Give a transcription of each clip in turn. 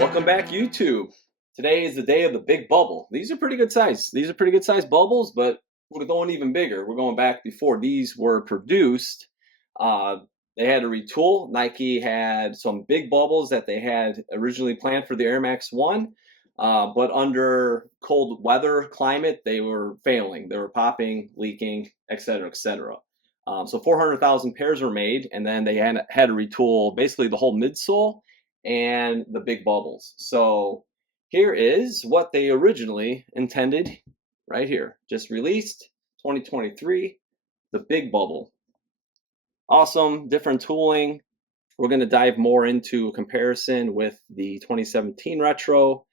Welcome back, YouTube. Today is the day of the big bubble. These are pretty good size. These are pretty good size bubbles, but we're going even bigger. We're going back before these were produced. Uh, they had to retool. Nike had some big bubbles that they had originally planned for the Air Max 1, but under cold weather climate, they were failing. They were popping, leaking, etc., etc. So 400,000 pairs were made, and then they had to retool basically the whole midsole and the big bubbles. So here is what they originally intended right here. Just released 2023, the big bubble. Awesome, different tooling. We're going to dive more into a comparison with the 2017 retro,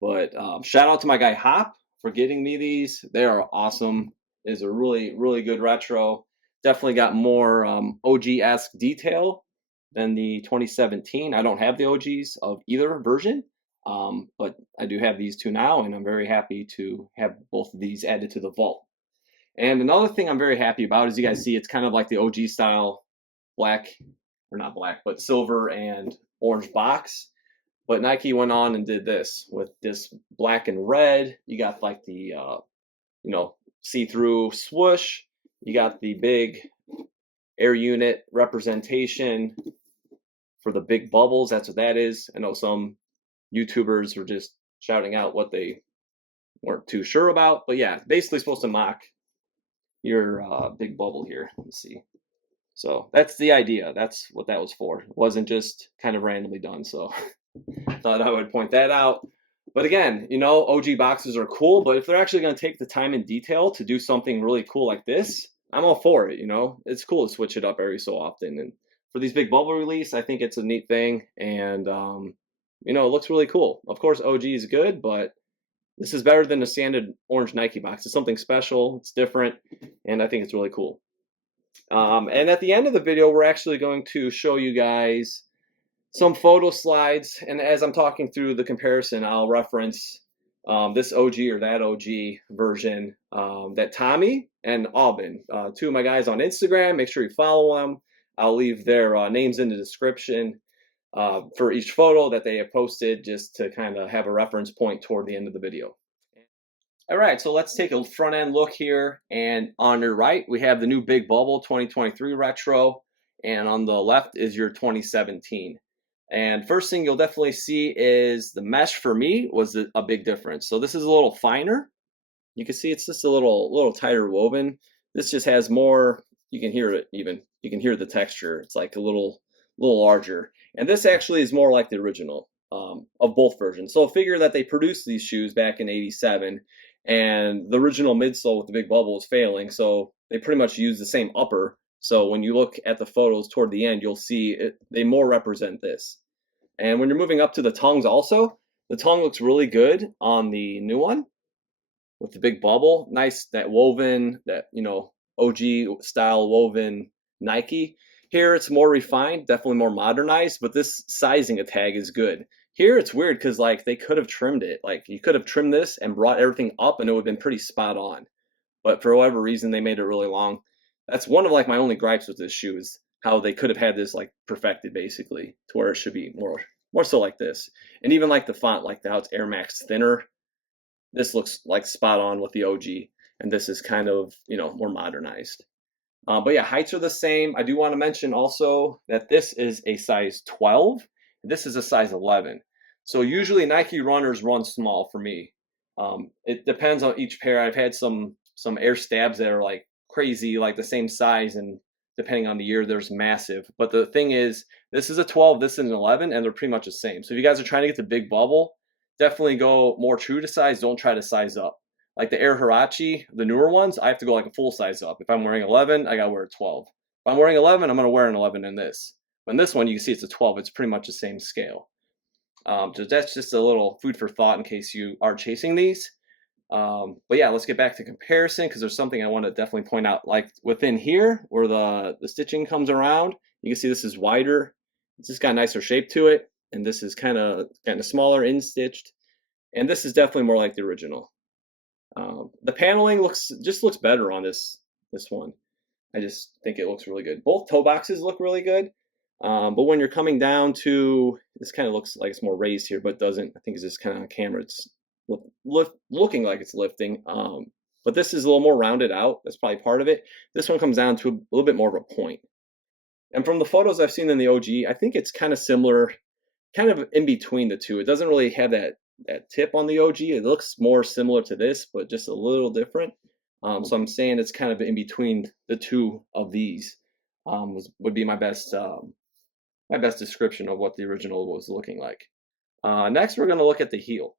but shout out to my guy Hop for getting me these. They are awesome. It is a really, really good retro. Definitely got more OG-esque detail than the 2017. I don't have the OGs of either version, but I do have these two now, and I'm very happy to have both of these added to the vault. And another thing I'm very happy about is you guys see it's kind of like the OG style black, or not black, but silver and orange box. But Nike went on and did this with this black and red. You got like the, see-through swoosh. You got the big air unit representation for the big bubbles. That's what that is. I know some YouTubers were just shouting out what they weren't too sure about. But yeah, basically supposed to mock your big bubble here. Let's see. So that's the idea. That's what that was for. It wasn't just kind of randomly done. So thought I would point that out. But again, OG boxes are cool, but if they're actually going to take the time and detail to do something really cool like this, I'm all for it. It's cool to switch it up every so often. And for these big bubble release, I think it's a neat thing. And, it looks really cool. Of course, OG is good, but this is better than the standard orange Nike box. It's something special. It's different. And I think it's really cool. And at the end of the video, we're actually going to show you guys some photo slides, and as I'm talking through the comparison, I'll reference this OG or that OG version that Tommy and Aubin, two of my guys on Instagram. Make sure you follow them. I'll leave their names in the description for each photo that they have posted, just to kind of have a reference point toward the end of the video. All right, so let's take a front end look here, and on your right we have the new Big Bubble 2023 retro, and on the left is your 2017. And first thing you'll definitely see is the mesh for me was a big difference. So this is a little finer. You can see it's just a little tighter woven. This just has more, you can hear it even. You can hear the texture. It's like a little larger. And this actually is more like the original of both versions. So figure that they produced these shoes back in '87, and the original midsole with the big bubble was failing. So they pretty much use the same upper. So when you look at the photos toward the end, you'll see they more represent this. And when you're moving up to the tongues also, the tongue looks really good on the new one with the big bubble. Nice, that woven, that, OG style woven Nike. Here it's more refined, definitely more modernized, but this sizing a tag is good. Here it's weird because like they could have trimmed it. Like you could have trimmed this and brought everything up and it would have been pretty spot on. But for whatever reason, they made it really long. That's one of like my only gripes with this shoe is how they could have had this like perfected basically to where it should be more so like this. And even like the font, like how it's Air Max thinner, this looks like spot on with the OG, and this is kind of more modernized. But yeah, heights are the same. I do want to mention also that this is a size 12. This is a size 11. So usually Nike runners run small for me. It depends on each pair. I've had some Air Stabs that are like crazy, like the same size, and depending on the year, there's massive. But the thing is, this is a 12, this is an 11, and they're pretty much the same. So if you guys are trying to get the big bubble, definitely go more true to size. Don't try to size up. Like the Air Hirachi, the newer ones, I have to go like a full size up. If I'm wearing 11, I got to wear a 12. If I'm wearing 11, I'm going to wear an 11 in this. But in this one, you can see it's a 12. It's pretty much the same scale. So that's just a little food for thought in case you are chasing these. But yeah, let's get back to comparison because there's something I want to definitely point out. Like within here, where the stitching comes around, you can see this is wider. It's just got a nicer shape to it, and this is kind of smaller, in-stitched, and this is definitely more like the original. The paneling looks better on this one. I just think it looks really good. Both toe boxes look really good. But when you're coming down to, this kind of looks like it's more raised here, but doesn't. I think it's just kind of on camera. It's looking like it's lifting. But this is a little more rounded out. That's probably part of it. This one comes down to a little bit more of a point. And from the photos I've seen in the OG, I think it's kind of similar, kind of in between the two. It doesn't really have that tip on the OG. It looks more similar to this, but just a little different. So I'm saying it's kind of in between the two of these. Would be my best description of what the original was looking like. Next, we're going to look at the heel.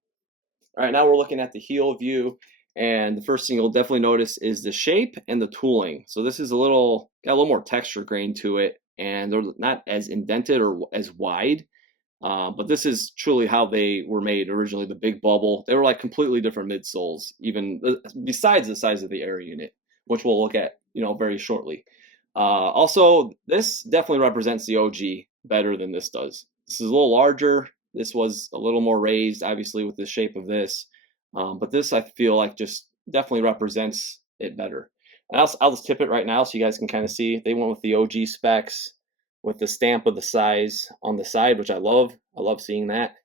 All right, now we're looking at the heel view, and the first thing you'll definitely notice is the shape and the tooling. So this is got a little more texture grain to it, and they're not as indented or as wide. But this is truly how they were made originally. The big bubble, they were like completely different midsoles, even besides the size of the air unit, which we'll look at, very shortly. Also, this definitely represents the OG better than this does. This is a little larger. This was a little more raised, obviously, with the shape of this. But this, I feel like, just definitely represents it better. And I'll just tip it right now so you guys can kind of see. They went with the OG specs with the stamp of the size on the side, which I love. I love seeing that.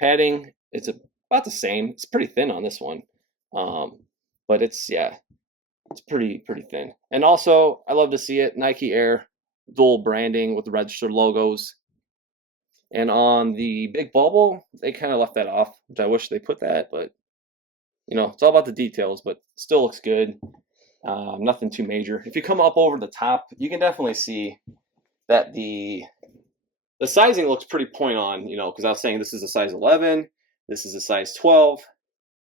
Padding, it's about the same. It's pretty thin on this one. But it's pretty thin. And also, I love to see it, Nike Air, dual branding with the registered logos. And on the big bubble, they kind of left that off, which I wish they put that, but it's all about the details, but still looks good. Nothing too major. If you come up over the top, you can definitely see that the sizing looks pretty point on, because I was saying this is a size 11, this is a size 12.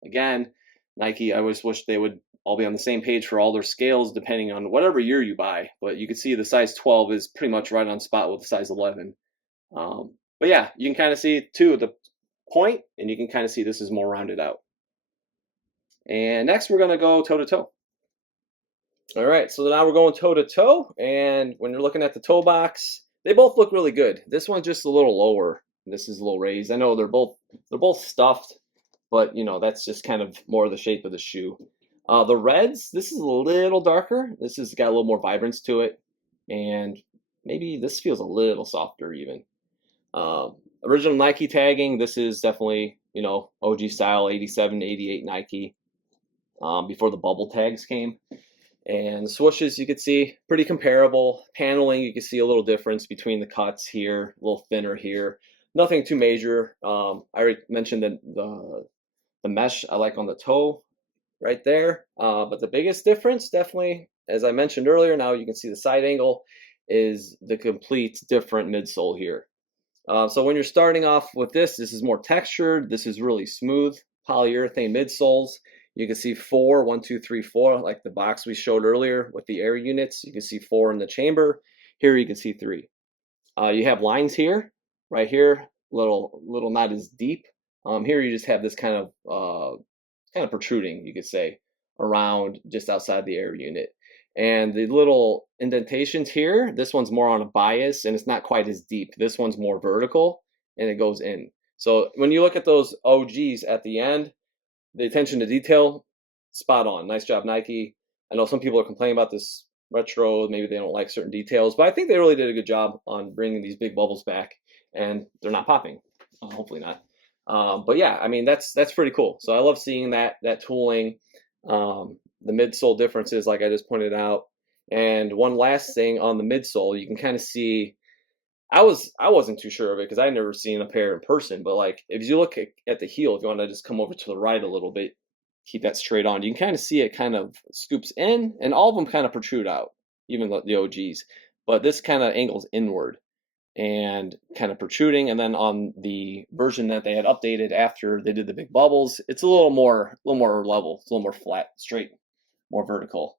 Again, Nike, I always wish they would all be on the same page for all their scales, depending on whatever year you buy. But you can see the size 12 is pretty much right on spot with the size 11. But yeah, you can kind of see too the point, and you can kind of see this is more rounded out. And next, we're going to go toe to toe. All right, so now we're going toe to toe, and when you're looking at the toe box, they both look really good. This one's just a little lower. This is a little raised. I know they're both stuffed, but that's just kind of more of the shape of the shoe. The reds, this is a little darker. This has got a little more vibrance to it, and maybe this feels a little softer even. Original Nike tagging, this is definitely, OG style 87, 88 Nike, before the bubble tags came. And the swooshes, you could see pretty comparable. Paneling, you can see a little difference between the cuts here, a little thinner here. Nothing too major. I already mentioned that the mesh I like on the toe right there. But the biggest difference, definitely, as I mentioned earlier, now you can see the side angle, is the complete different midsole here. So when you're starting off with this is more textured. This is really smooth polyurethane midsoles. You can see 4, 1, 2, 3, 4, like the box we showed earlier with the air units. You can see 4 in the chamber. Here you can see 3. You have lines here, right here, little not as deep. Here you just have this kind of protruding, you could say, around just outside the air unit. And the little indentations here, this one's more on a bias, and it's not quite as deep. This one's more vertical, and it goes in. So when you look at those OGs at the end, the attention to detail, spot on. Nice job, Nike. I know some people are complaining about this retro. Maybe they don't like certain details, but I think they really did a good job on bringing these big bubbles back, and they're not popping. Hopefully not. But yeah, I mean, that's pretty cool. So I love seeing that tooling, the midsole differences, like I just pointed out. And one last thing on the midsole, you can kind of see, I wasn't too sure of it because I'd never seen a pair in person, but like if you look at the heel, if you want to just come over to the right a little bit, keep that straight on, you can kind of see it kind of scoops in, and all of them kind of protrude out, even the OGs. But this kind of angles inward and kind of protruding. And then on the version that they had updated after they did the big bubbles, it's a little more level, it's a little more flat, straight, more vertical.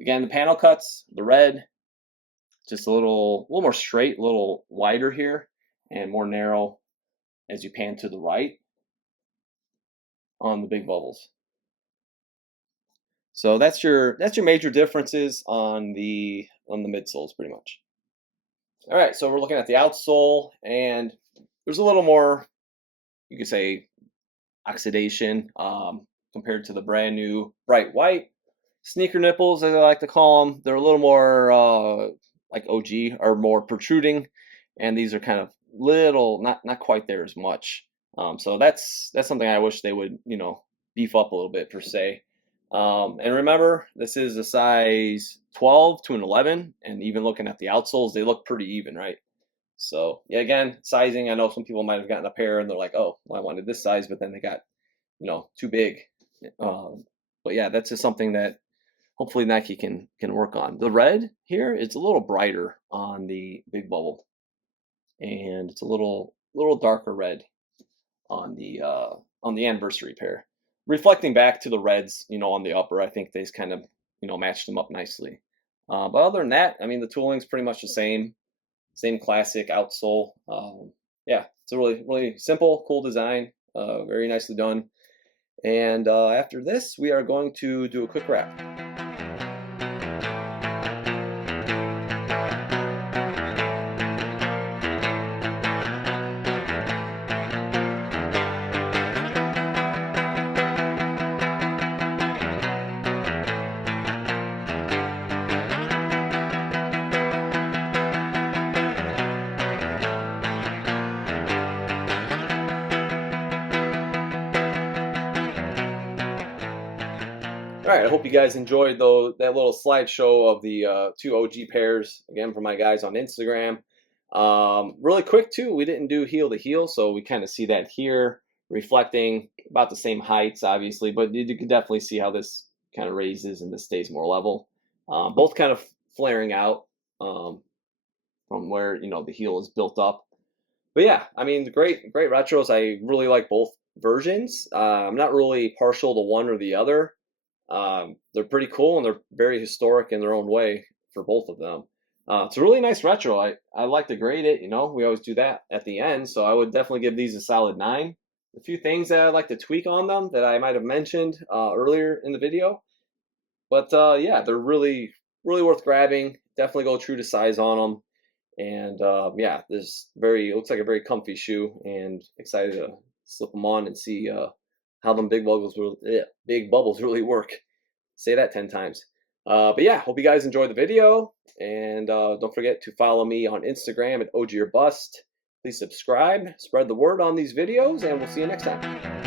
Again, the panel cuts, the red, just a little more straight, a little wider here, and more narrow as you pan to the right on the big bubbles. So that's your major differences on the midsoles, pretty much. All right, so we're looking at the outsole, and there's a little more, you could say, oxidation compared to the brand new bright white sneaker nipples, as I like to call them. They're a little more like OG are more protruding, and these are kind of little, not quite there as much. So that's something I wish they would, beef up a little bit per se. And remember, this is a size 12 to an 11, and even looking at the outsoles, they look pretty even, right? So yeah, again, sizing. I know some people might have gotten a pair and they're like, oh, well, I wanted this size, but then they got, too big. But yeah, that's just something that hopefully Nike can work on. The red here, it's a little brighter on the big bubble, and it's a little darker red on the anniversary pair, reflecting back to the reds, on the upper. I think they's kind of matched them up nicely. But other than that, I mean, the tooling's pretty much the same classic outsole. Yeah, it's a really simple, cool design, very nicely done. And after this, we are going to do a quick wrap. All right, I hope you guys enjoyed that little slideshow of the two OG pairs, again, from my guys on Instagram. Really quick, too, we didn't do heel to heel, so we kind of see that here, reflecting about the same heights, obviously, but you can definitely see how this kind of raises and this stays more level. Both kind of flaring out from where, the heel is built up. But yeah, I mean, great retros. I really like both versions. I'm not really partial to one or the other. They're pretty cool and they're very historic in their own way for both of them. It's a really nice retro. I like to grade it. We always do that at the end, so I would definitely give these a solid 9. A few things that I'd like to tweak on them that I might have mentioned earlier in the video, but yeah, they're really worth grabbing. Definitely go true to size on them. And yeah, this looks like a very comfy shoe, and excited to slip them on and see how them big bubbles really work. Say that 10 times. But yeah, hope you guys enjoyed the video, and don't forget to follow me on Instagram at OG or Bust. Please subscribe, spread the word on these videos, and we'll see you next time.